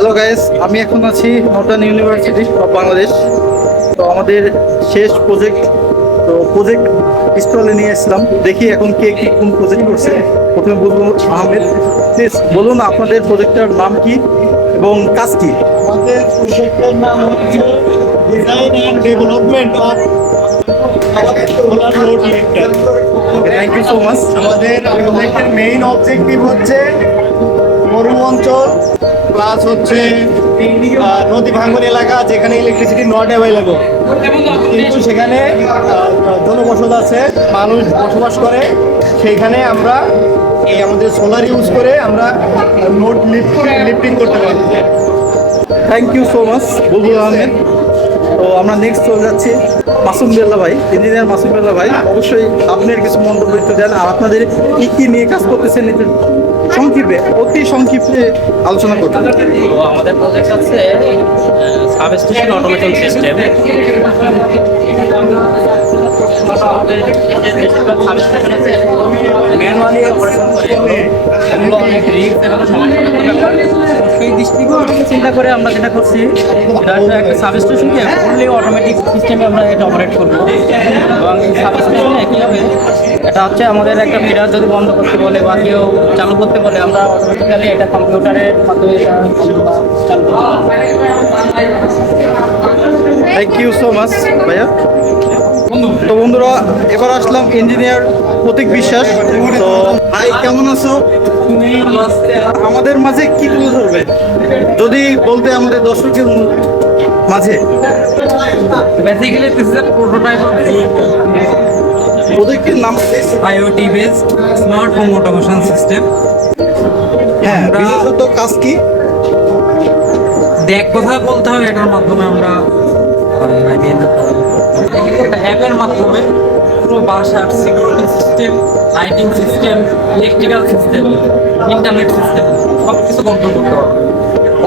Hello guys, আমি এখন আছি নর্দার্ন ইউনিভার্সিটি অফ বাংলাদেশ। তো আমাদের শেষ প্রজেক্ট, তো প্রজেক্ট স্টলে নিয়ে আসলাম। দেখি এখন কে কি কোন প্রজেক্ট করছে। প্রথমে বলবো আহমেদ, প্লিজ বলুন আপনাদের প্রজেক্টের নাম কি এবং কাজ কি? আমাদের প্রজেক্টের নাম হচ্ছে design and development of solar load lifter. Thank you so much. আমাদের প্রজেক্টের মেইন অবজেক্টিভ হচ্ছে মরু অঞ্চল প্লাস হচ্ছে নদী ভাঙ্গন এলাকা যেখানে ইলেকট্রিসিটি নট অ্যাভেলেবল, কিন্তু সেখানে জনবসত আছে, মানুষ বসবাস করে। সেইখানে আমরা এই আমাদের সোলার ইউজ করে আমরা নোড লিফটিং করতে পারি। থ্যাংক ইউ সো মাচ বুলবুল আহমেদ। তো আমরা নেক্সট চলে যাচ্ছি মাসুম বিল্লাহ ভাই, ইঞ্জিনিয়ার মাসুম বিল্লাহ ভাই। অবশ্যই আপনার কিছু মন্তব্য একটু দেন, আর আপনাদের কি কি নিয়ে কাজ করতেছেন একটু সংক্ষেপে, অতি সংক্ষিপ্তে আলোচনা করতে। তো আমাদের প্রজেক্ট আছে substation automation system. Manually operation করে এগুলো অনেক রিস্ক এবং সমস্যার ব্যাপার। সেই দৃষ্টিকোণ থেকে চিন্তা করে আমরা যেটা করছি, এটা হচ্ছে একটা সাবস্টেশনকে ফুললি অটোমেটিক সিস্টেমে আমরা এটা অপারেট করবো। এবং এই সাবস্টেশনে কী হবে, এটা হচ্ছে আমাদের একটা ফিডার যদি বন্ধ করতে বলে বা কেউ চালু করতে বলে, আমরা অটোমেটিক্যালি এটা কম্পিউটারের মাধ্যমে এটা চালু করতে পারি। থ্যাংক ইউ সো মাচ ভাইয়া। তো বন্ধুরা, এবার আসলাম ইঞ্জিনিয়ার প্রতীক বিশ্বাস। তো ভাই কেমন আছো? আমাদের মাঝে কি তুলে ধরবে যদি বলতে আমাদের দর্শকের মাঝে? Basically, this is a prototype of প্রজেক্টের নাম IoT based smart home automation system. হ্যাঁ, বিশেষত কাজ কি? এক কথায় বলতে হবে, এটার মাধ্যমে আমরা একটা অ্যাপের মাধ্যমে পুরো বাসার security system, lighting system, electrical system, internet system সব কিছু কন্ট্রোল করতে পারবো।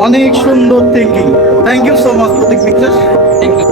অনেক সুন্দর thinking. Thank you so much Pratik Biswas. Thank you.